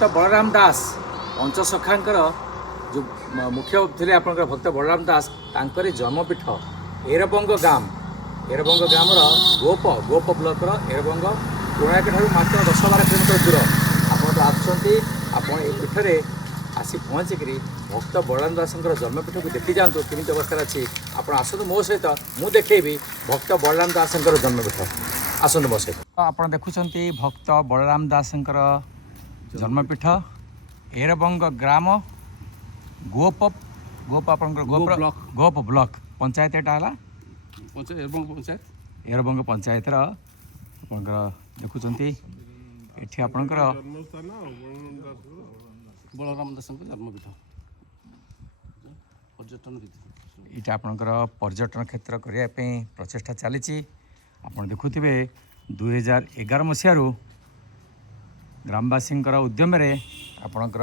भक्त बलराम दास पंचसखांकर जो मुख्य थे आप भक्त बलराम दास तांकरी जन्मपीठ एरबंग ग्रामर गोप ब्लॉक एरबंग कोणार्क ठार मात्र 10-12 किलोमीटर दूर आप आसुँच पीठरे आसी पहुँचिक भक्त बलराम दास जन्मपीठ को देखी जातु केमी अवस्था अच्छी आप आसतु मो सहित मुझे देखी भक्त बलराम दास जन्मपीठ आसतु मो सहित आप देखुं भक्त बलराम दास जन्मपीठ एरबंग ग्राम गोप आप गोप ब्लॉक पंचायत यहाँ एरबंग पंचायत देखुं ये आपणकर बलराम दास जन्मपीठ पर्यटन ये आपणकर पर्यटन क्षेत्र करने प्रचेषा चली आप देखुवे 2011 मसीह ग्रामवासी उद्यम आपणकर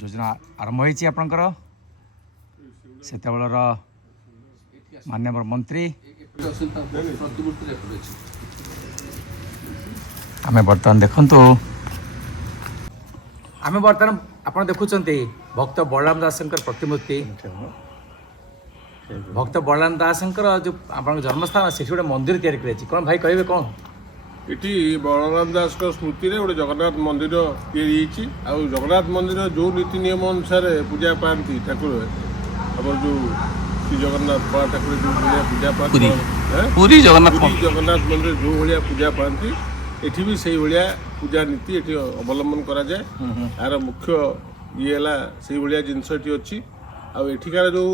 योजना आरंभ होती आपणकर सेत माननीय मंत्री आम बर्तमान देखु आम बर्तमान आप देखुं भक्त बलराम दास प्रतिमूर्ति भक्त बलराम दास जो आप जन्मस्थान से गोटे मंदिर तैयारी कौन भाई कहे कौन इटी बलराम दास स्मृति में गोटे जगन्नाथ मंदिर या जगन्नाथ मंदिर जो नीति नियम अनुसार पूजा पाती ठाकुर आम जो श्री जगन्नाथ बड़ा ठाकुर जो भाया पूजा पाती पूरी जगन्नाथ जगन्नाथ मंदिर जो भाया पूजा पाती एठी भी से भाया पूजा नीति एठी अवलंबन करा जाए यार मुख्य ये से भाया जिनस ये अच्छी आठिकार जो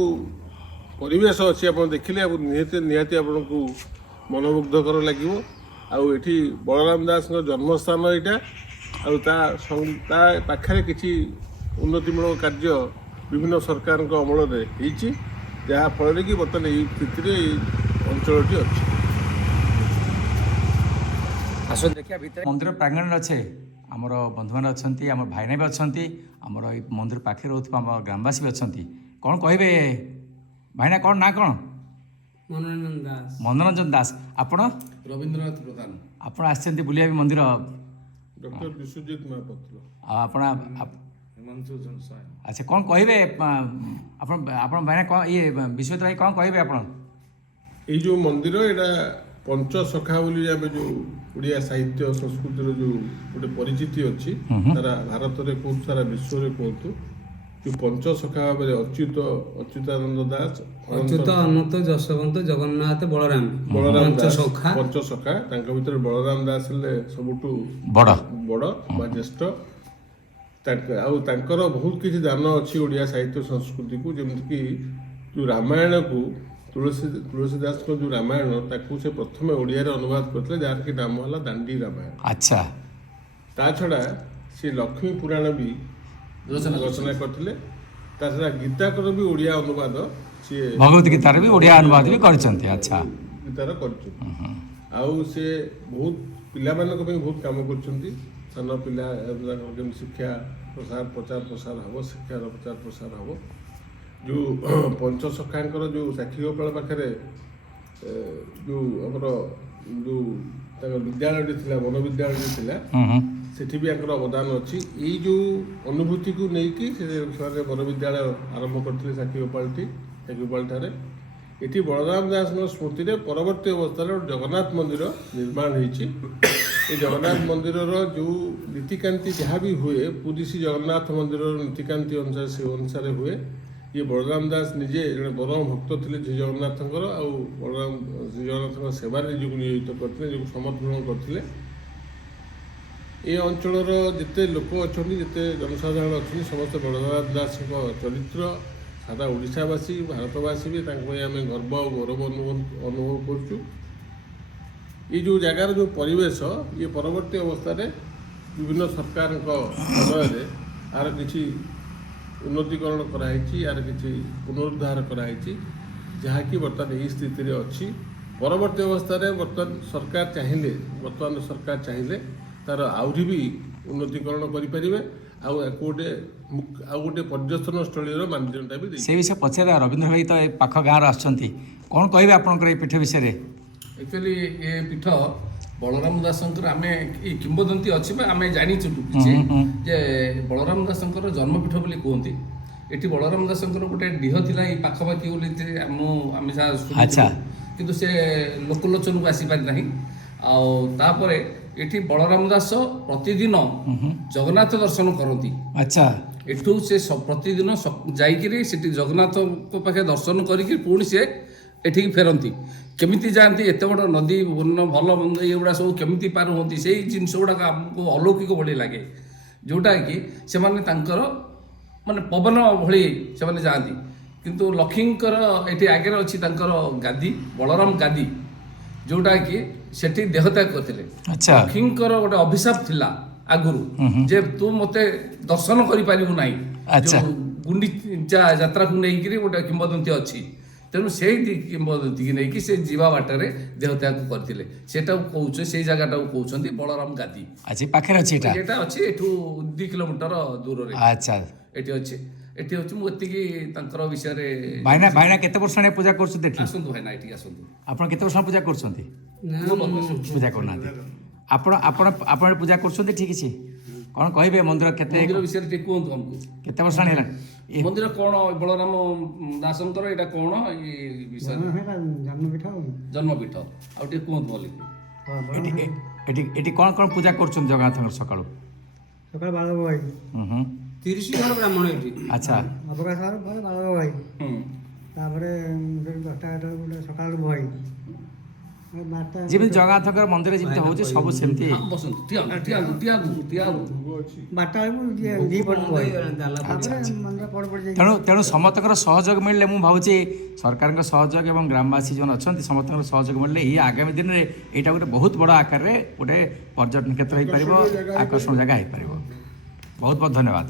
परिवेश अच्छी आप देखिले निहाती आपन को मनमुग्धकर लगे आठी बलराम दास जन्मस्थान यहाँ पाखे किसी उन्नतिमूलक कार्य विभिन्न सरकार अमल जहाँफल कि बर्तमान यही स्थिति अंचलटी अच्छी आस देखिए भीतर मंदिर प्रांगण अच्छे आमर बंधु मैंने अच्छा आम भाईना भी अच्छा आमर मंदिर पाखे रोकवा ग्रामवासी भी अच्छा कौन कहे भाईना कौन ना कौन मनोरंजन दास आपण रवींद्रनाथ प्रधान आपण आछंती बुलिया भी मंदिर डॉक्टर विश्वजीत महापात्र आपण हिमांशु जनसाय अच्छा कौन कहे आपण आपण भाईना कौन ये विश्वजीत भाई कौन कहे आपण ये जो मंदिर यहाँ पंचसखा बोली आम जो ओडिया साहित्य संस्कृतिर जो गोटे परिचिति अच्छी सारा भारत में कहूँ सारा विश्व में कहतु जो पंचसखा भाव में अच्युतानंद दास अच्युत अनंत जशवंत जगन्नाथ बलराम पंचसखा भीतर बलराम दास सबुठु बड़ बड़ बा ज्येष्ठ बहुत किसी दान अच्छी ओडिया साहित्य संस्कृति को जमीक जो रामायण को तुलसीदास को जो रामायण ताकू से प्रथम ओडिया अनुवाद करते जार की नाम है दांडी रामायण अच्छा ता छड़ा से लक्ष्मी पुराण भी रचना करते छड़ा गीताकर भी ओडिया अनुवाद सी भगवत गीतार भी ओडिया अनुवाद भी करछन्ते अच्छा गीतार कर से बहुत पिला बहुत काम कर सान पिला शिक्षा प्रसार प्रचार प्रसार हम शिक्षार प्रचार प्रसार हम जो पंचसखांकर जो साक्षीगोपाल पाखे जो आमर जो विद्यालय थी मनोविद्यालय थी सेठी भी अवदान अच्छी यही जो अनुभूति को लेकिन से मनोविद्यालय आरंभ करते साक्षीगोपाल ठारे ये बलराम दास स्मृति में परवर्ती अवस्था जगन्नाथ मंदिर निर्माण होती जगन्नाथ मंदिर जो नीतिकांति जहाँ भी हुए पूरी सी जगन्नाथ मंदिर नीतिकांति अनुसार से अनुसार हुए ये बलराम दास निजे जड़े परम भक्त थे श्री जगन्नाथ बलराम श्री जगन्नाथ सेवार निजी नियोजित करते जो समर्पण करते ये अंचल जिते लोक अच्छा जिते जनसाधारण अच्छे समस्त बलराम दास चरित्र सारा ओडिशावासी भारतवासी भी आम गर्व और गौरव अनुभव करुँ ये जो जगार जो परिवेश ये परवर्ती अवस्था विभिन्न सरकार समय आर किसी उन्नतीकरण कराई यार किसी पुनरुद्धार कराई जहाँकि बर्तमान यही स्थिति अच्छी परवर्ती अवस्था बर्तमान सरकार चाहिए तार आहरी भी उन्नतीकरण करें गोटे पर्यटन स्थल मान्यता भी से विषय पचारे रवींद्र भाई तो पाख गाँव आसुँच कौन कहे आपंकर ये पीठ विषय एक्चुअली ये पीठ ବଳରାମ ଦାସଙ୍କର ଆମେ କିମ୍ବଦନ୍ତୀ ଅଛି ବା ଆମେ ଜାଣିଛୁ କିଛି ଯେ ବଳରାମ ଦାସଙ୍କର ଜନ୍ମପୀଠ ବୋଲି କୁହନ୍ତି। ଏଠି ବଳରାମ ଦାସଙ୍କର ଗୋଟେ ଡିହ ଥିଲା ଏଇ ପାଖାପାଖି ବୋଲି ଆମେ ଯାହା ଆଚ୍ଛା। ଶୁଣିଛୁ, କିନ୍ତୁ ସେ ଲୋକଲୋଚନକୁ ଆସିପାରି ନାହିଁ। ଆଉ ତାପରେ ଏଠି ବଳରାମ ଦାସ ପ୍ରତିଦିନ ଜଗନ୍ନାଥ ଦର୍ଶନ କରନ୍ତି। ଆଚ୍ଛା। ଏଠୁ ସେ ପ୍ରତିଦିନ ଯାଇକିରି ସେଠି ଜଗନ୍ନାଥଙ୍କ ପାଖେ ଦର୍ଶନ କରିକି ପୁଣି ସେ ଏଠିକି ଫେରନ୍ତି। କେମିତି ଯାଆନ୍ତି, ଏତେ ବଡ଼ ନଦୀ ଭଲ ମନ୍ଦ ଏଗୁଡ଼ା ସବୁ କେମିତି ପାର ହୁଅନ୍ତି, ସେଇ ଜିନିଷ ଗୁଡ଼ାକ ଆମକୁ ଅଲୌକିକ ଭଳି ଲାଗେ। ଯେଉଁଟାକି ସେମାନେ ତାଙ୍କର ମାନେ ପବନ ଭଳି ସେମାନେ ଯାଆନ୍ତି। କିନ୍ତୁ ଲକ୍ଷ୍ମୀଙ୍କର ଏଠି ଆଗରେ ଅଛି ତାଙ୍କର ଗାଦି, ବଳରାମ ଗାଦି, ଯେଉଁଟାକି ସେଠି ଦେହତ୍ୟାଗ କରିଥିଲେ। ଆଚ୍ଛା। ଲକ୍ଷ୍ମୀଙ୍କର ଗୋଟେ ଅଭିଶାପ ଥିଲା ଆଗରୁ ଯେ ତୁ ମୋତେ ଦର୍ଶନ କରିପାରିବୁ ନାହିଁ। ଆଚ୍ଛା। ଯୋଉ ଗୁଣ୍ଡିଚା ଯାତ୍ରାକୁ ନେଇକିରି ଗୋଟେ କିମ୍ବଦନ୍ତୀ ଅଛି। ତେଣୁ ସେଇ କିମ୍ବଦନ୍ତୀକି ନେଇକି ସେ ଯିବା ବାଟରେ ଦେହତ୍ୟାଗ କରିଥିଲେ। ସେଟାକୁ କହୁଛ, ସେଇ ଜାଗାଟାକୁ କହୁଛନ୍ତି ବଳରାମ ଗାଦି। ଆଚ୍ଛା, ପାଖରେ ଅଛି ଏଇଟା। ଏଟା ଅଛି ଏଠୁ 2 କିଲୋମିଟର ଦୂରରେ ଆଚ୍ଛା। ଏଠି ଅଛି। ଏଠି ଅଛି ମୁଁ ଏତିକି ତାଙ୍କର ବିଷୟରେ। ଭାଇନା ଭାଇନା କେତେ ବର୍ଷ ହେଲାଣି ପୂଜା କରୁଛନ୍ତି ଏଠି? ଆସନ୍ତୁ ଭାଇନା ଏଠିକି ଆସନ୍ତୁ। ଆପଣ କେତେ ବର୍ଷ ପୂଜା କରୁଛନ୍ତି? ପୂଜା କରୁନାହାନ୍ତି ଆପଣ? ଆପଣ ଆପଣ ପୂଜା କରୁଛନ୍ତି, ଠିକ୍ ଅଛି। କ'ଣ କହିବେ ମନ୍ଦିର କେତେ ମନ୍ଦିର ବିଷୟରେ ଟିକେ କୁହନ୍ତୁ ଆମକୁ। କେତେ ବର୍ଷ ହେଲାଣି? ମନ୍ଦିର କ'ଣ ବଳରାମ ଦାସଙ୍କର ଏଇଟା କ'ଣ ଏଇ ବିଷୟରେ? ଜନ୍ମପୀଠ। ଆଉ ଟିକେ କୁହନ୍ତୁ ବୋଲିକି। ଏଠି ଏଠି କ'ଣ କ'ଣ ପୂଜା କରୁଛନ୍ତି ଜଗନ୍ନାଥଙ୍କର ସକାଳୁ? ସକାଳ ବାଳକ ଭାଇ 30 ଜଣ ବ୍ରାହ୍ମଣ ଏଠି। ଆଚ୍ଛା। ଅବକାଶ ପରେ ବାଳକ ଭାଇ, ହୁଁ। ତାପରେ 10ଟା ଗୋଟେ ସକାଳୁ ଭାଇ, 12ଟା ଯେମିତି ଜଗନ୍ନାଥଙ୍କର ମନ୍ଦିର ଯେମିତି ହେଉଛି ସବୁ ସେମିତି। ହଁ, ବସନ୍ତୁ। ଠିଆନ୍ତୁ। 12ଟା ବେଳକୁ ଦି ପଟ ଭାଇ, ତାପରେ ମନ୍ଦିର ପଡ଼ି ଯାଇକି ତେଣୁ ସମସ୍ତଙ୍କର ସହଯୋଗ ମିଳିଲେ, ମୁଁ ଭାବୁଛି ସରକାରଙ୍କ ସହଯୋଗ ଏବଂ ଗ୍ରାମବାସୀ ଯେଉଁ ଅଛନ୍ତି ସମସ୍ତଙ୍କର ସହଯୋଗ ମିଳିଲେ ଏଇ ଆଗାମୀ ଦିନରେ ଏଇଟା ଗୋଟେ ବହୁତ ବଡ଼ ଆକାରରେ ଗୋଟେ ପର୍ଯ୍ୟଟନ କ୍ଷେତ୍ର ହେଇପାରିବ, ଆକର୍ଷଣ ଜାଗା ହେଇପାରିବ। ବହୁତ ବହୁତ ଧନ୍ୟବାଦ।